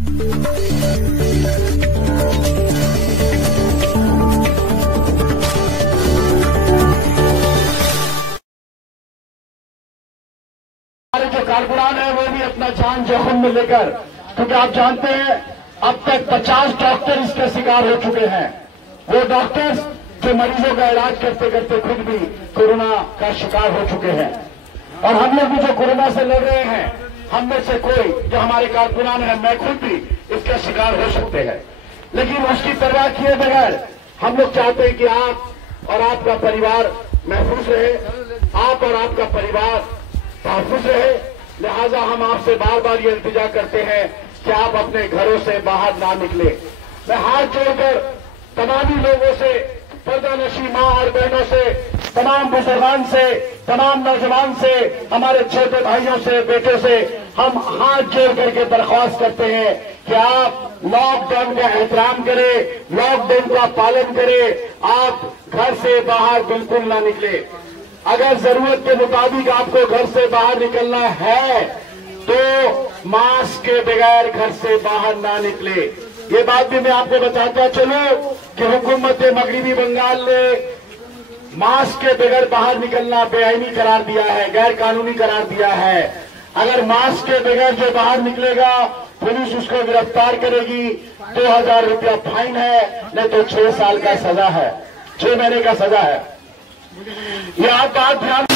हमारे जो कारकुनान है वो भी अपना जान जोखिम में लेकर, क्योंकि आप जानते हैं अब तक 50 डॉक्टर इसके शिकार हो चुके हैं। वो डॉक्टर्स जो मरीजों का इलाज करते करते खुद भी कोरोना का शिकार हो चुके हैं। और हम लोग भी जो कोरोना से लड़ रहे हैं, हम में से कोई जो हमारे कारकुनान है, मैं खुद भी इसका शिकार हो सकते हैं। लेकिन उसकी परवाह किए बगैर हम लोग चाहते हैं कि आप और आपका परिवार महफूज रहे, आप और आपका परिवार महफूज रहे। लिहाजा हम आपसे बार बार ये इल्तिजा करते हैं कि आप अपने घरों से बाहर ना निकले। मैं हाथ जोड़कर तमामी लोगों से, पर्दानशी मां और बहनों से, तमाम बुजुर्गान से, तमाम नौजवान से, हमारे छोटे भाइयों से, बेटों से हम हाथ जोड़ करके दरख्वास्त करते हैं कि आप लॉकडाउन का एहतराम करें, लॉकडाउन का पालन करें, आप घर से बाहर बिल्कुल ना निकले। अगर जरूरत के मुताबिक आपको घर से बाहर निकलना है तो मास्क के बगैर घर से बाहर ना निकले। ये बात भी मैं आपको बताता चलूं कि हुकूमत मगरिबी बंगाल ने मास्क के बगैर बाहर निकलना बेआईनी करार दिया है, गैर कानूनी करार दिया है। अगर मास्क के बगैर जो बाहर निकलेगा पुलिस उसको गिरफ्तार करेगी, 2000 रुपया फाइन है, नहीं तो 6 साल का सजा है, 6 महीने का सजा है। ये आप बात ध्यान